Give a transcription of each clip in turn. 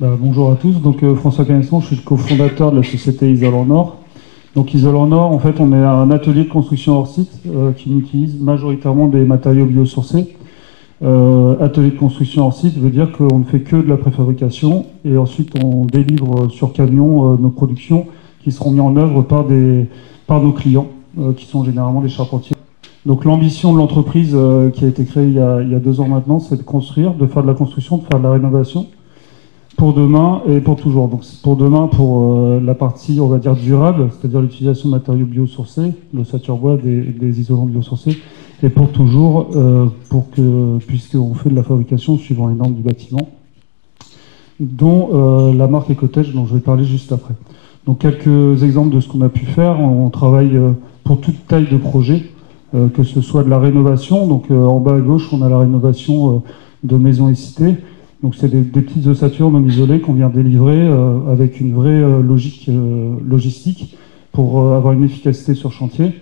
Bonjour à tous. Donc, François Canesson, je suis le cofondateur de la société Isole en Or. Donc, Isole en Or, en fait, on est un atelier de construction hors site qui utilise majoritairement des matériaux biosourcés. Atelier de construction hors site veut dire qu'on ne fait que de la préfabrication et ensuite on délivre sur camion nos productions qui seront mises en œuvre par nos clients, qui sont généralement des charpentiers. Donc, l'ambition de l'entreprise qui a été créée il y a 2 ans maintenant, c'est de construire, de faire de la construction, de faire de la rénovation pour demain et pour toujours. Donc pour demain, pour la partie, on va dire, durable, c'est-à-dire l'utilisation de matériaux biosourcés, l'ossature bois, des isolants biosourcés, et pour toujours, puisqu'on fait de la fabrication suivant les normes du bâtiment, dont la marque Ecotech, dont je vais parler juste après. Donc quelques exemples de ce qu'on a pu faire. On travaille pour toute taille de projet, que ce soit de la rénovation. Donc en bas à gauche, on a la rénovation de maisons et cités. Donc c'est des petites ossatures non isolées qu'on vient délivrer avec une vraie logique logistique pour avoir une efficacité sur chantier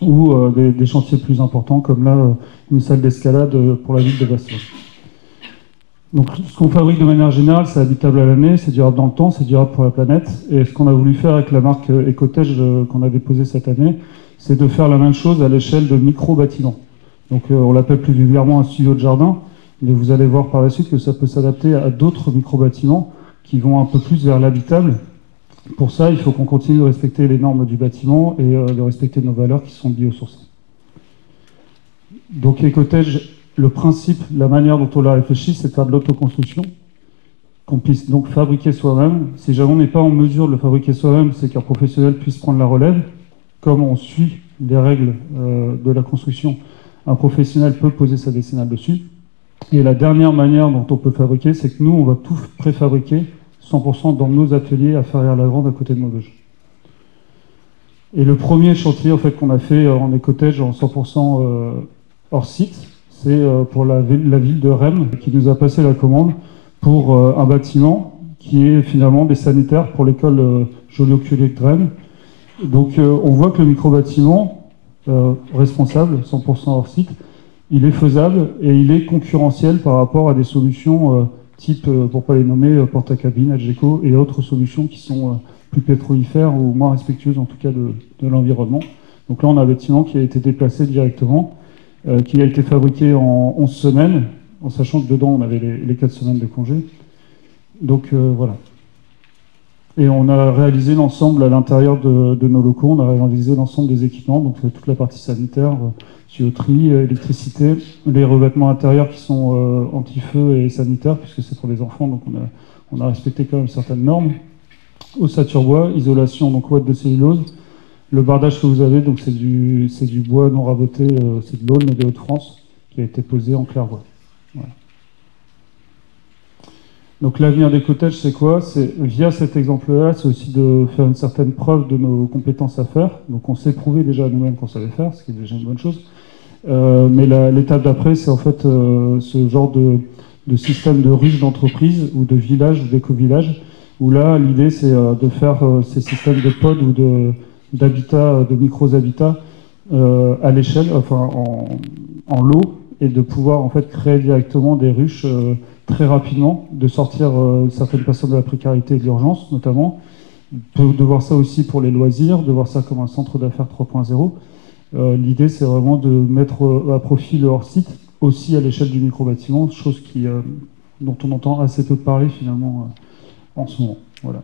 ou des chantiers plus importants comme là une salle d'escalade pour la ville de Bastia. Donc ce qu'on fabrique de manière générale, c'est habitable à l'année, c'est durable dans le temps, c'est durable pour la planète. Et ce qu'on a voulu faire avec la marque Ecotech qu'on a déposée cette année, c'est de faire la même chose à l'échelle de micro-bâtiments. Donc on l'appelle plus vulgairement un studio de jardin. Mais vous allez voir par la suite que ça peut s'adapter à d'autres micro-bâtiments qui vont un peu plus vers l'habitable. Pour ça, il faut qu'on continue de respecter les normes du bâtiment et de respecter nos valeurs qui sont biosourcées. Donc Ecotech, le principe, la manière dont on l'a réfléchi, c'est de faire de l'autoconstruction, qu'on puisse donc fabriquer soi-même. Si jamais on n'est pas en mesure de le fabriquer soi-même, c'est qu'un professionnel puisse prendre la relève. Comme on suit les règles de la construction, un professionnel peut poser sa décennale dessus. Et la dernière manière dont on peut fabriquer, c'est que nous, on va tout préfabriquer 100% dans nos ateliers à Ferrières-la-Grande, à côté de Maubeuge. Et le premier chantier en fait, qu'on a fait en Ecotech en 100% hors site, c'est pour la ville de Rennes qui nous a passé la commande pour un bâtiment qui est finalement des sanitaires pour l'école Joliot-Curie de Rennes. Donc on voit que le micro-bâtiment responsable, 100% hors site, il est faisable et il est concurrentiel par rapport à des solutions type, pour ne pas les nommer, Porte-à-Cabine, Adgeco et autres solutions qui sont plus pétrolifères ou moins respectueuses en tout cas de l'environnement. Donc là, on a un bâtiment qui a été déplacé directement, qui a été fabriqué en 11 semaines, en sachant que dedans, on avait les 4 semaines de congé. Donc voilà. Et on a réalisé l'ensemble à l'intérieur de nos locaux, on a réalisé l'ensemble des équipements, donc toute la partie sanitaire, tuyauterie, électricité, les revêtements intérieurs qui sont anti-feu et sanitaires, puisque c'est pour les enfants, donc on a respecté quand même certaines normes. Ossature bois, isolation, donc ouate de cellulose. Le bardage que vous avez, donc c'est du bois non raboté, c'est de l'Aulne et des Hauts-de-France, qui a été posé en clairbois. Voilà. Donc l'avenir d'Ecotech, c'est quoi? C'est via cet exemple-là, c'est aussi de faire une certaine preuve de nos compétences à faire. Donc on s'est prouvé déjà à nous-mêmes qu'on savait faire, ce qui est déjà une bonne chose. Mais l'étape d'après, c'est en fait ce genre de système de ruches d'entreprise ou de village ou d'éco-village, où là, l'idée, c'est de faire ces systèmes de pods ou d'habitats, de micro-habitats à l'échelle, enfin en lot, et de pouvoir en fait créer directement des ruches très rapidement, de sortir certaines personnes de la précarité et de l'urgence, notamment, de voir ça aussi pour les loisirs, de voir ça comme un centre d'affaires 3.0. L'idée, c'est vraiment de mettre à profit le hors-site, aussi à l'échelle du micro-bâtiment, chose dont on entend assez peu parler finalement en ce moment. Voilà.